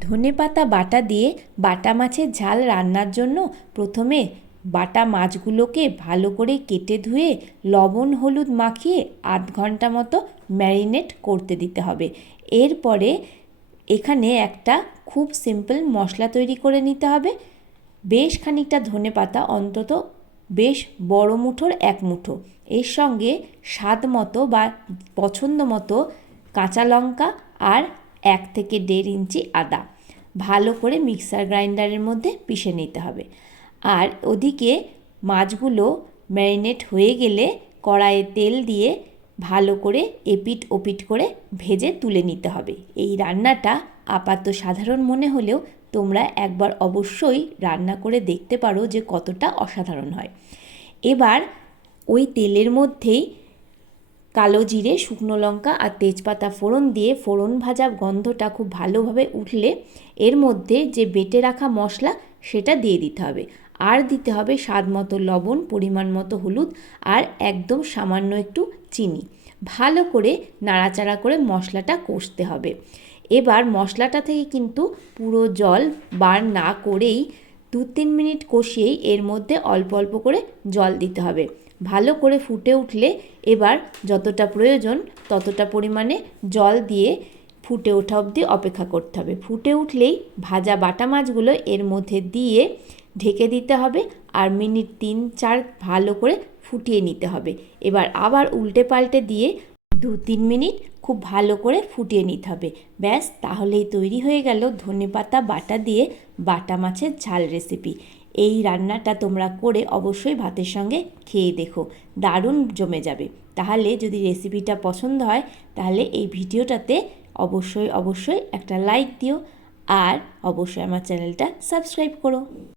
ধনেপাতা বাটা দিয়ে বাটা মাছের ঝাল রান্নার জন্য প্রথমে বাটা মাছগুলোকে ভালো করে কেটে ধুয়ে লবণ, হলুদ মাখিয়ে আধ ঘণ্টা মতো ম্যারিনেট করতে দিতে হবে। এরপরে এখানে একটা খুব সিম্পল মশলা তৈরি করে নিতে হবে। বেশ খানিকটা ধনে পাতা, অন্তত বেশ বড় মুঠোর এক মুঠো। এর সঙ্গে স্বাদ মতো বা পছন্দ মতো কাঁচা লঙ্কা আর এক থেকে দেড় ইঞ্চি আদা। ভালো করে মিক্সার গ্রাইন্ডারের মধ্যে পিষে নিতে হবে। আর ওদিকে মাছগুলো ম্যারিনেট হয়ে গেলে কড়াইয়ে তেল দিয়ে ভালো করে এপিট ওপিট করে ভেজে তুলে নিতে হবে। এই রান্নাটা আপাত সাধারণ মনে হলেও তোমরা একবার অবশ্যই রান্না করে দেখতে পারো যে কতটা অসাধারণ হয়। এবার ওই তেলের মধ্যেই কালো জিরে, শুকনো লঙ্কা আর তেজপাতা ফোড়ন দিয়ে ফোড়ন ভাজা গন্ধটা খুব ভালোভাবে উঠলে এর মধ্যে যে বেটে রাখা মশলা সেটা দিয়ে দিতে হবে। আর দিতে হবে স্বাদ মতো লবণ, পরিমাণ মতো হলুদ আর একদম সামান্য একটু চিনি। ভালো করে নাড়াচাড়া করে মশলাটা কষতে হবে। এবার মশলাটা থেকে কিন্তু পুরো জল বার না করেই দু তিন মিনিট কষিয়েই এর মধ্যে অল্প অল্প করে জল দিতে হবে। ভালো করে ফুটে উঠলে এবার যতটা প্রয়োজন ততটা পরিমাণে জল দিয়ে ফুটে ওঠা অবধি অপেক্ষা করতে হবে। ফুটে উঠলেই ভাজা বাটা মাছগুলো এর মধ্যে দিয়ে ঢেকে দিতে হবে আর মিনিট তিন চার ভালো করে ফুটিয়ে নিতে হবে। এবার আবার উল্টে পাল্টে দিয়ে দু তিন মিনিট খুব ভালো করে ফুটিয়ে নিতে হবে। ব্যাস, তাহলেই তৈরি হয়ে গেল ধনেপাতা বাটা দিয়ে বাটা মাছের ঝাল রেসিপি এই রান্নাটা তোমরা করে অবশ্যই ভাতের সঙ্গে খেয়ে দেখো, দারুণ জমে যাবে। তাহলে যদি রেসিপিটা পছন্দ হয়, তাহলে এই ভিডিওটাতে অবশ্যই অবশ্যই একটা লাইক দিও আর অবশ্যই আমার চ্যানেলটা সাবস্ক্রাইব করো।